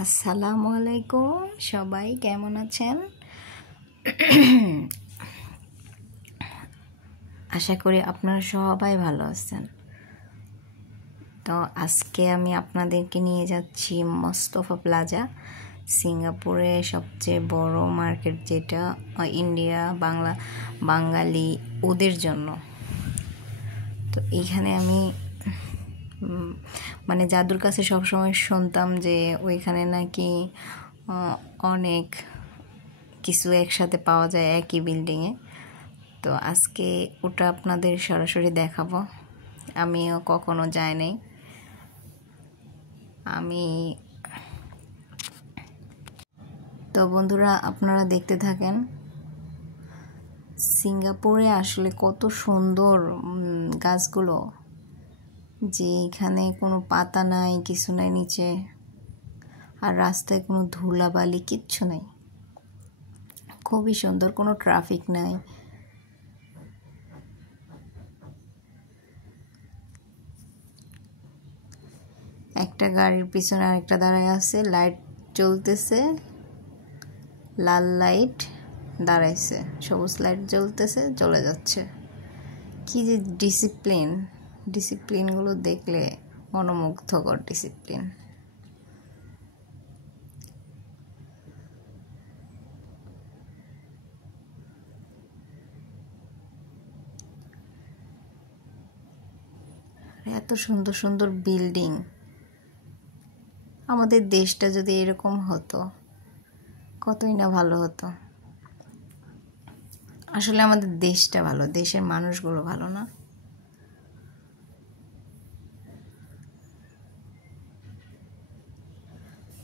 আসসালামু আলাইকুম, সবাই কেমন আছেন? আশা করি আপনারা সবাই ভালো আছেন। তো আজকে আমি আপনাদেরকে নিয়ে যাচ্ছি মোস্তফা প্লাজা, সিঙ্গাপুরে সবচেয়ে বড় মার্কেট, যেটা ইন্ডিয়া বাঙালি ওদের জন্য। তো এইখানে আমি মানে জাদুর কাছে সবসময় শুনতাম যে ওইখানে নাকি অনেক কিছু একসাথে পাওয়া যায় একই বিল্ডিংয়ে। তো আজকে ওটা আপনাদের সরাসরি দেখাবো। আমিও কখনো যাই নাই। তো বন্ধুরা, আপনারা দেখতে থাকেন। সিঙ্গাপুরে আসলে কত সুন্দর গাছগুলো, যে এখানে কোনো পাতা নাই, কিছু নাই নিচে, আর রাস্তায় কোনো ধুলাবালি কিচ্ছু নেই। খুবই সুন্দর, কোনো ট্রাফিক নাই। একটা গাড়ির পিছনে আরেকটা দাঁড়ায় আছে, লাইট জ্বলতেছে, লাল লাইট দাঁড়াইছে, সবুজ লাইট জ্বলতেছে, চলে যাচ্ছে। কি যে ডিসিপ্লিনগুলো দেখলে মনোমুগ্ধকর ডিসিপ্লিন। এত সুন্দর সুন্দর বিল্ডিং। আমাদের দেশটা যদি এরকম হতো কতই না ভালো হতো। আসলে আমাদের দেশটা ভালো, দেশের মানুষগুলো ভালো না।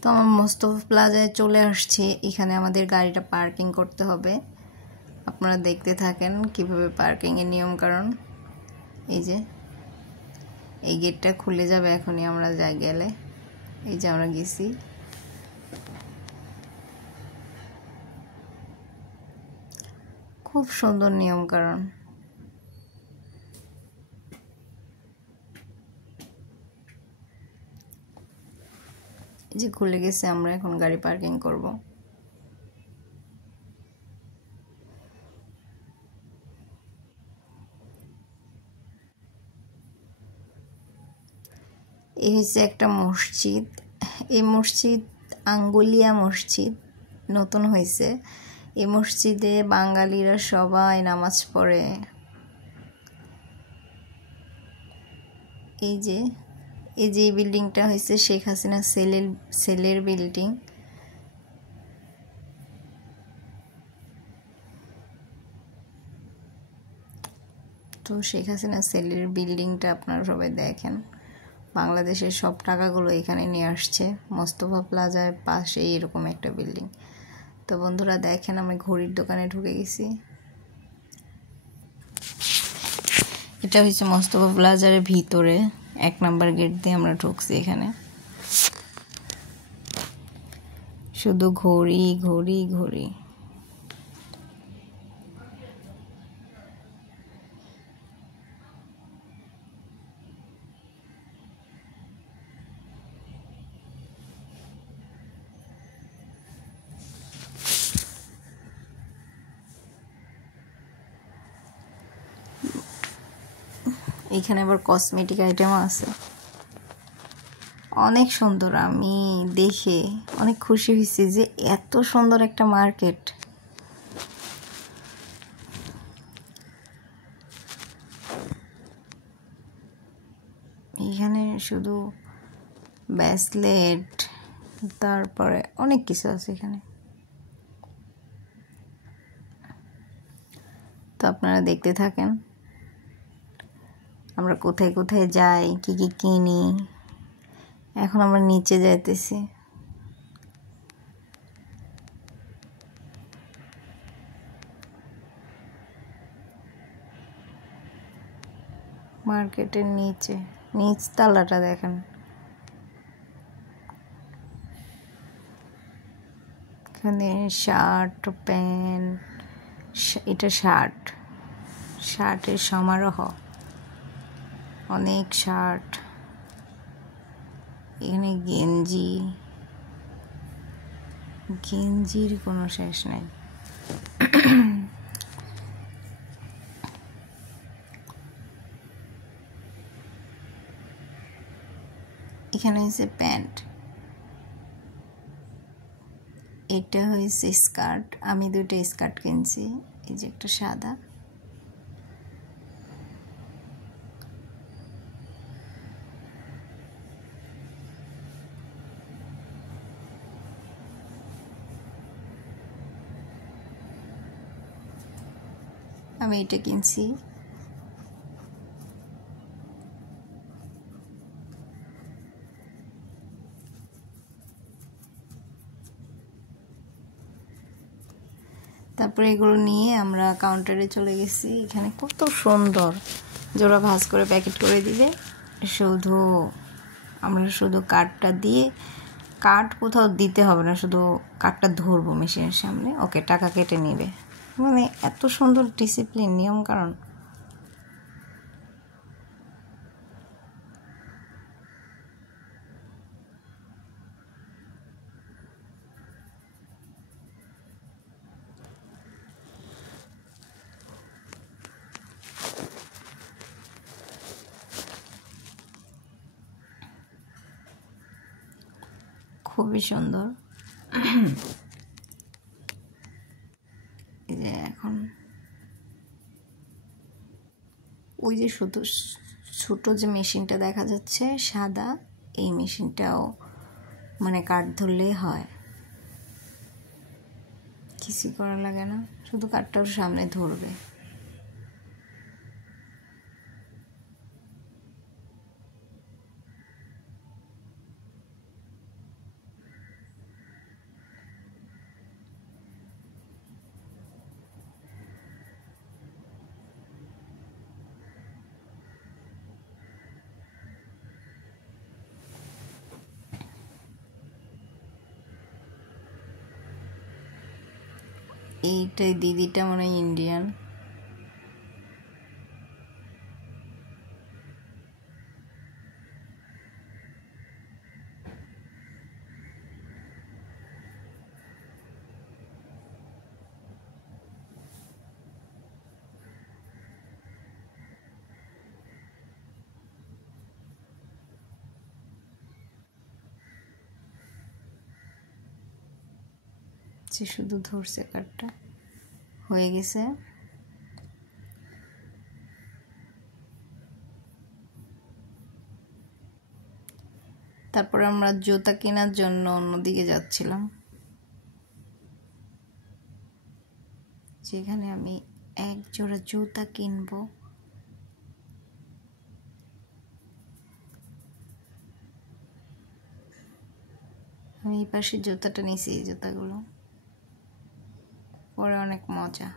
তো আমার মোস্তফা প্লাজায় চলে আসছি। এখানে আমাদের গাড়িটা পার্কিং করতে হবে। আপনারা দেখতে থাকেন কিভাবে পার্কিংয়ের নিয়ম কারণ। এই যে এই গেটটা খুলে যাবে এখনই আমরা যাই গেলে। এই যে আমরা গেছি। খুব সুন্দর নিয়ম কারণ। এই যে খুলে গেছে, আমরা এখন গাড়ি পার্কিং করব। এই হচ্ছে একটা মসজিদ। এই মসজিদ আঙ্গুলিয়া মসজিদ, নতুন হয়েছে। এই মসজিদে বাঙালিরা সবাই নামাজ পড়ে। এই যে এই বিল্ডিংটা হয়েছে শেখ হাসিনা সেলের বিল্ডিং। তো শেখ হাসিনা সেলের বিল্ডিংটা আপনারা সবাই দেখেন। বাংলাদেশের সব টাকাগুলো এখানে নিয়ে আসছে। মোস্তফা প্লাজার পাশে এরকম একটা বিল্ডিং। তো বন্ধুরা দেখেন, আমি ঘড়ির দোকানে ঢুকে গেছি। এটা হচ্ছে মোস্তফা প্লাজার ভিতরে 1 নম্বর গেট দিয়ে আমরা ঢুকছি। এখানে শুধু ঘড়ি ঘড়ি ঘড়ি। এখানে আবার কসমেটিক আইটেমও আছে, অনেক সুন্দর। আমি দেখে অনেক খুশি হয়েছি যে এত সুন্দর একটা মার্কেট। এখানে শুধু ব্রেসলেট, তারপরে অনেক কিছু আছে এখানে। তো আপনারা দেখতে থাকেন আমরা কোথায় কোথায় যাই, কি কি কিনি। এখন আমরা নিচে যাইতেছি। মার্কেটের নিচ তলাটা দেখেন। এখানে শার্ট, প্যান্ট, এটা শার্টের সমারোহ, অনেক শার্ট। এখানে গেঞ্জি, গেঞ্জির কোনো শেষ নাই। এখানে হয়েছে প্যান্ট, এটা হয়েছে স্কার্ট। আমি দুটো স্কার্ট কিনছি, এই যে একটা সাদা, আমি এটা কিনছি। তারপরে এগুলো নিয়ে আমরা কাউন্টারে চলে গেছি। এখানে কত সুন্দর জোড়া ভাঁজ করে প্যাকেট করে দিবে, আমরা শুধু কার্ডটা দিয়ে, কার্ড কোথাও দিতে হবে না, শুধু কার্ডটা ধরবো মেশিনের সামনে, ওকে টাকা কেটে নেবে। মানে এত সুন্দর ডিসিপ্লিন, নিয়ম কারণ। খুবই সুন্দর। এই যে এখন ওই যে শুধু ছোট যে মেশিনটা দেখা যাচ্ছে সাদা, এই মেশিনটাও মানে কার্ড ধরলেই হয়, কিছুই করা লাগে না, শুধু কার্ডটাও সামনে ধরবে। এইটাই দিদিটা মনে হয় ইন্ডিয়ান। সে শুধু ধরছে, কার্ডটা হয়ে গেছে। তারপর আমরা জুতা কেনার জন্য অন্যদিকে যাচ্ছিলাম, যেখানে আমি এক জোড়া জুতা কিনবো। আমি এই পাশে জুতাটা নিয়েছি, এই জুতাগুলো পরে অনেক মজা।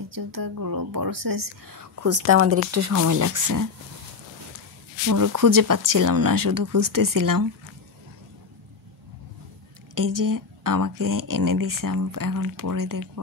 এই জুতাগুলো বড় সাইজ খুঁজতে আমাদের একটু সময় লাগছে, আমরা খুঁজে পাচ্ছিলাম না, শুধু খুঁজতেছিলাম। এই যে আমাকে এনে দিছে, আমি এখন পরে দেখব।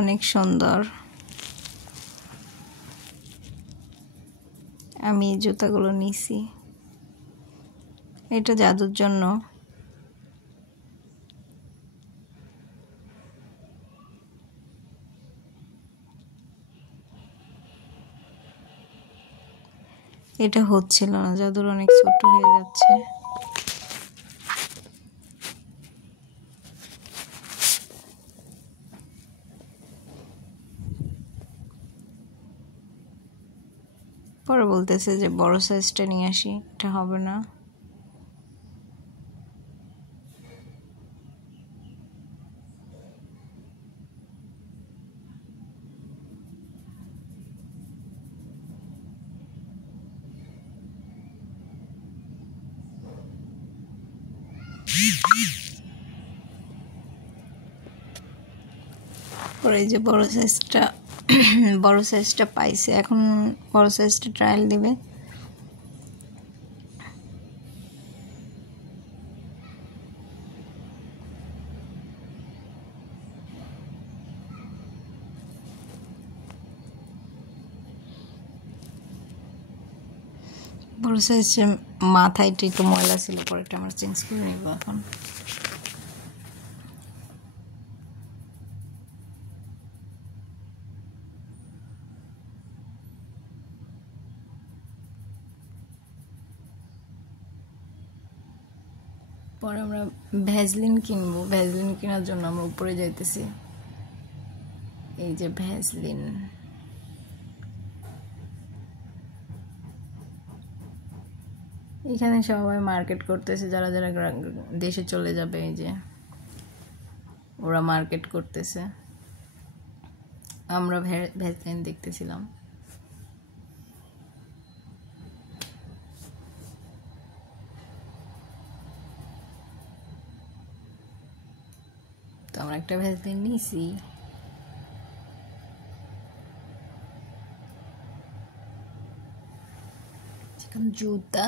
অনেক সুন্দর। আমি এই জুতাগুলো নিছি, এটা জাদুর জন্য। এটা হচ্ছিল না, জাদুর অনেক ছোট হয়ে যাচ্ছে। পরে বলতেছে যে বড় সাইজটা নিয়ে আসি, এটা হবে না। পরে এই যে বড় সাইজটা পাইছে, এখন বড় সাইজটা ট্রায়াল দিবে। বড় সাইজের মাথায়টা একটু ময়লা ছিল, পরেরটা আমরা চেঞ্জ করে নিব এখন। পরে আমরা ভ্যাজলিন কিনবো, ভ্যাজলিন কেনার জন্য আমরা উপরে যাইতেছি। এই যে ভ্যাজলিন, এখানে সবাই মার্কেট করতেছে, যারা যারা দেশে চলে যাবে, এই যে ওরা মার্কেট করতেছে, আমরা ভ্যাজলিন দেখতেছিলাম। তো আমরা একটা ভ্যাজলিন নিয়েছি। জুতা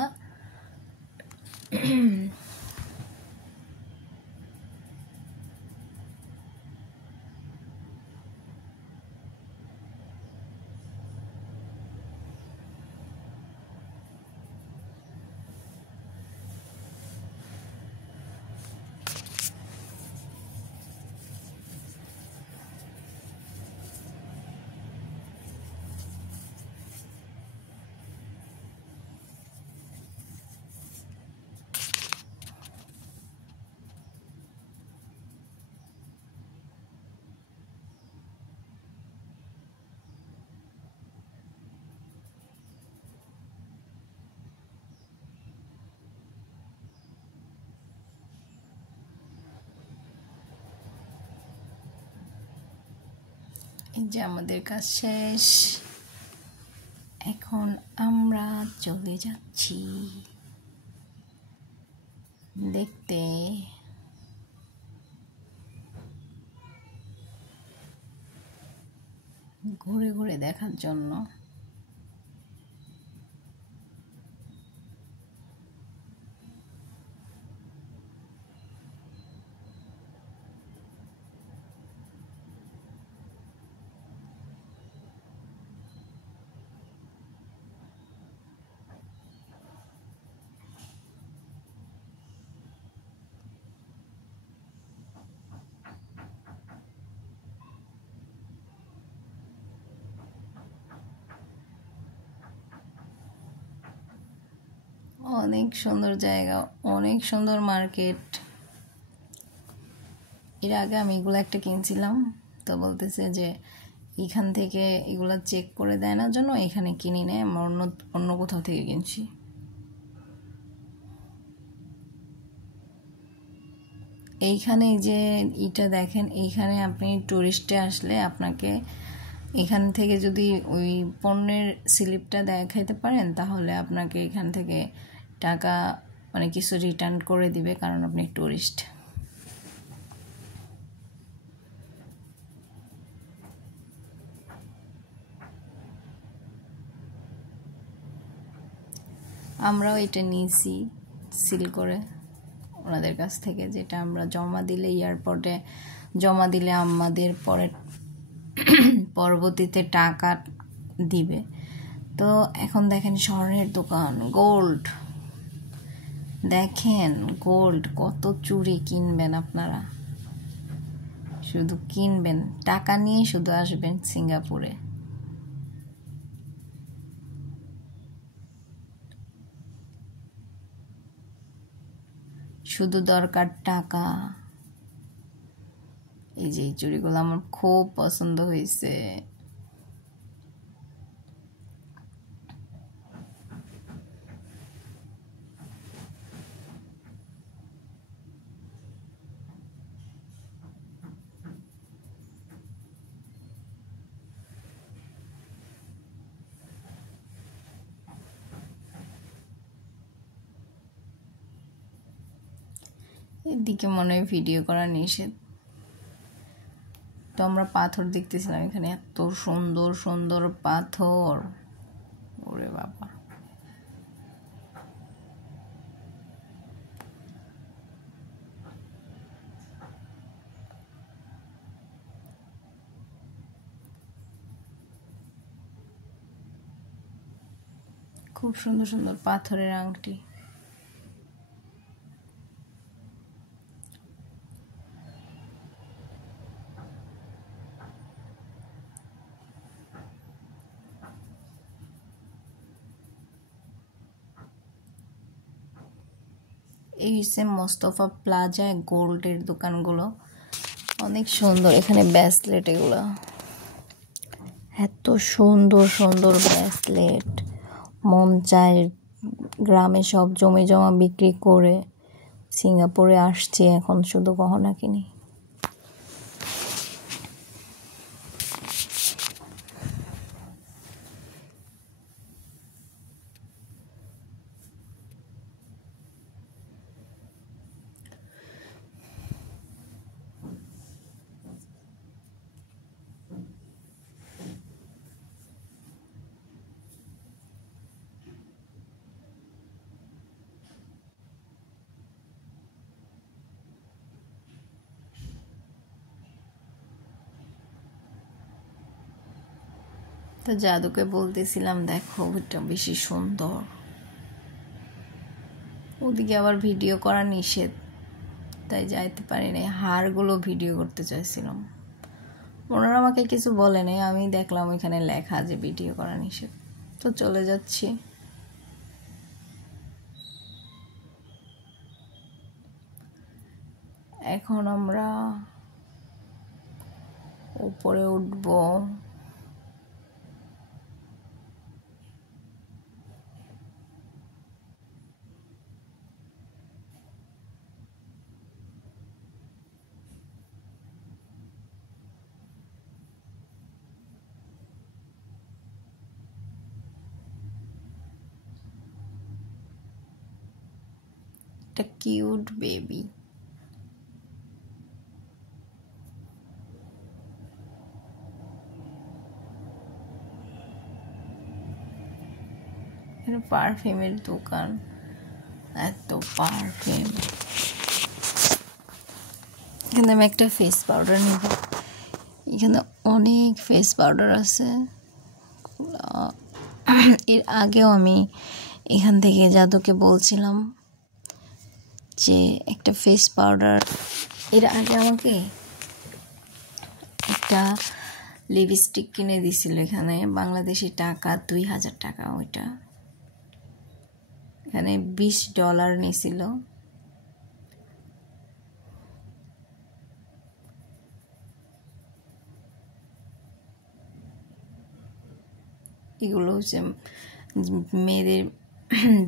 এই যে আমাদের কাজ শেষ, এখন আমরা চলে যাচ্ছি দেখতে ঘুরে ঘুরে দেখার জন্য। অনেক সুন্দর জায়গা, অনেক সুন্দর মার্কেট। এর আগে আমি এগুলো একটা কিনছিলাম, তো বলতেছে যে এখান থেকে এগুলো চেক করে দেয় না জন্য এখানে কিনি নেয়, আমরা অন্য কোথাও থেকে কিনছি। এইখানে যে এটা দেখেন, এইখানে আপনি টুরিস্টে আসলে আপনাকে এখান থেকে যদি ওই পণ্যের স্লিপটা দেখাইতে পারেন, তাহলে আপনাকে এখান থেকে টাকা মানে কিছু রিটার্ন করে দিবে, কারণ আপনি টুরিস্ট। আমরাও এটা নিয়েছি সিল করে ওনাদের কাছ থেকে, যেটা আমরা জমা দিলে এয়ারপোর্টে জমা দিলে আমাদের পরবর্তীতে টাকা দিবে। তো এখন দেখেন স্বর্ণের দোকান, গোল্ড দেখেন, গোল্ড কত চুড়ি কিনবেন আপনারা, শুধু কিনবেন, টাকা নিয়ে শুধু আসবেন সিঙ্গাপুরে। শুধু দরকার টাকা। এই যে এই চুড়িগুলো আমার খুব পছন্দ হয়েছে। এদিকে মনে হয় ভিডিও করা নিষেধ। তো আমরা পাথর দেখতেছিলাম, এখানে এত সুন্দর সুন্দর পাথর, ওরে বাবা। খুব সুন্দর সুন্দর পাথরের আংটি। এই হচ্ছে মোস্তফা প্লাজা গোল্ডের দোকানগুলো, অনেক সুন্দর। এখানে ব্রেসলেট, এগুলো এত সুন্দর সুন্দর ব্রেসলেট, মন চায় গ্রামে সব জমি জমা বিক্রি করে সিঙ্গাপুরে আসছি, এখন শুধু গহনা কিনি। তো জাদুকে বলতেছিলাম, দেখো ওইটা বেশি সুন্দর। ওদিকে আবার ভিডিও করা নিষেধ, তাই যাইতে পারি নাই। হারগুলো ভিডিও করতে চাইছিলাম, ওনারা আমাকে কিছু বলে নাই, আমি দেখলাম ওইখানে লেখা যে ভিডিও করা নিষেধ, তো চলে যাচ্ছি। এখন আমরা উপরে উঠবো। একটা কিউট বেবি। এখানে পারফিউমের দোকান, এত পারফিউম। এখানে আমি একটা ফেস পাউডার নিব, এখানে অনেক ফেস পাউডার আছে। এর আগেও আমি এখান থেকে জাদুকে বলছিলাম যে একটা ফেস পাউডার, এর আগে আমাকে একটা লিপস্টিক কিনে দিছিল, এখানে বাংলাদেশি টাকা 2000 টাকা, ওইটা এখানে $20 নিছিল। এগুলো হচ্ছে মেয়েদের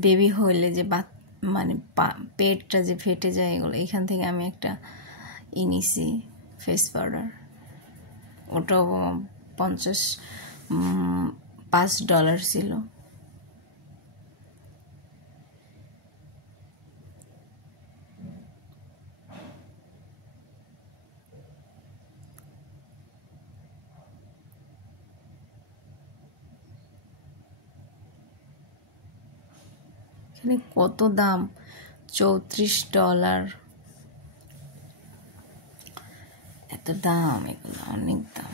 বেবি হইলে যে মানে পেটটা যে ফেটে যায়, এগুলো এখান থেকে আমি একটা নিছি ফেস পাউডার, ওটাও $5 ছিল। এখানে কত দাম, $34। এত দাম, এগুলো অনেক দাম।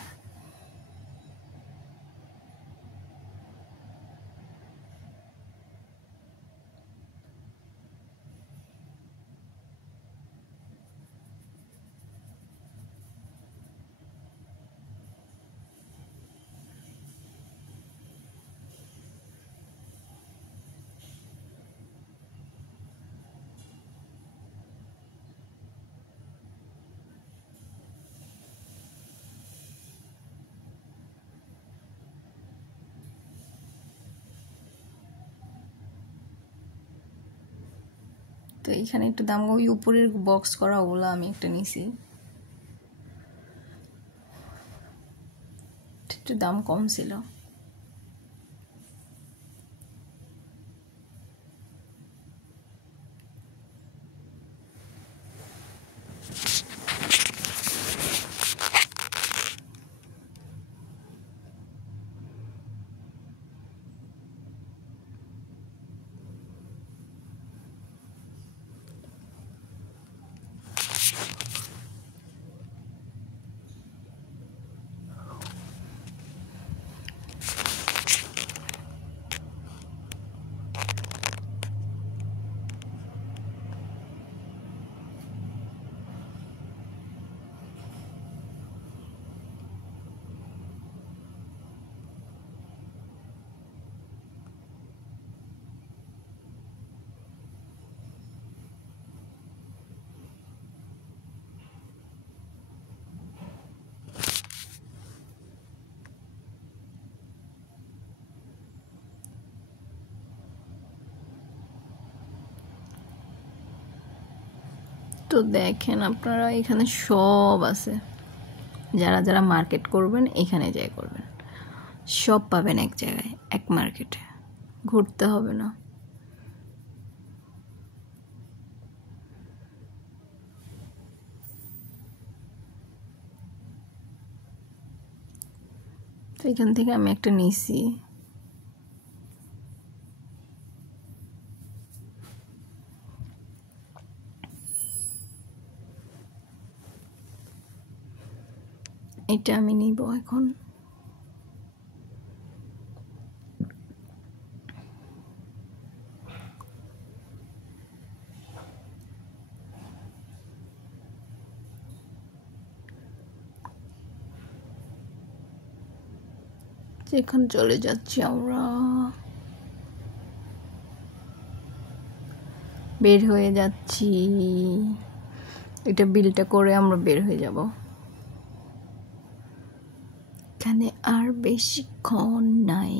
তো এখানে একটু দাম, ওই উপরের বক্স করা ওগুলো আমি একটা নিছি, একটু দাম কম ছিল। তো দেখেন আপনারা এখানে সব আছে, যারা যারা মার্কেট করবেন এখানে যাই করবেন, সব পাবেন এক জায়গায়, এক মার্কেটে, ঘুরতে হবে না। তো এখান থেকে আমি একটা নিছি, এটা আমি নিব এখন। এখন চলে যাচ্ছি আমরা, বের হয়ে যাচ্ছি, এটা বিলটা করে আমরা বের হয়ে যাব। এখানে আর বেশিক্ষণ নাই।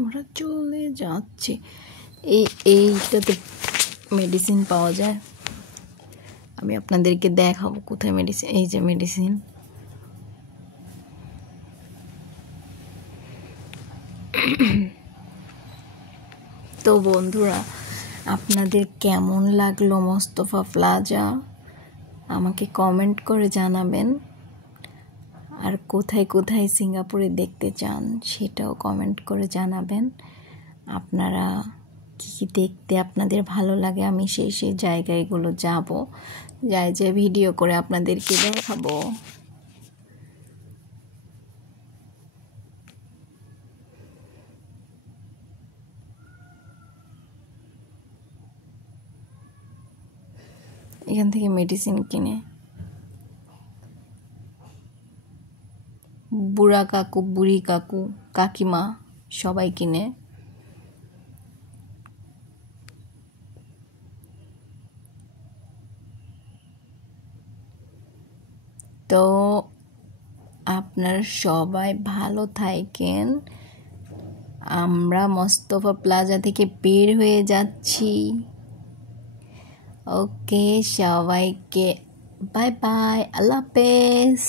আমরা চলে যাচ্ছি। এইটাতে মেডিসিন পাওয়া যায়, আমি আপনাদেরকে দেখাবো কোথায় মেডিসিন। এই যে মেডিসিন, তো বন্ধুরা আপনাদের কেমন লাগলো মোস্তফা প্লাজা আমাকে কমেন্ট করে জানাবেন, আর কোথায় কোথায় সিঙ্গাপুরে দেখতে চান সেটাও কমেন্ট করে জানাবেন। আপনারা কী কী দেখতে আপনাদের ভালো লাগে, আমি সেই সেই জায়গাগুলো যাব, যাই যে ভিডিও করে আপনাদেরকে দেখাবো। এখান থেকে মেডিসিন কিনে বুড়া কাকু, বুড়ি কাকু, কাকিমা সবাই কিনে। তো আপনারা সবাই ভালো থাকেন, আমরা মোস্তফা প্লাজা থেকে বের হয়ে যাচ্ছি। ওকে, সবাইকে বাই বাই, আল্লাহ হাফেজ।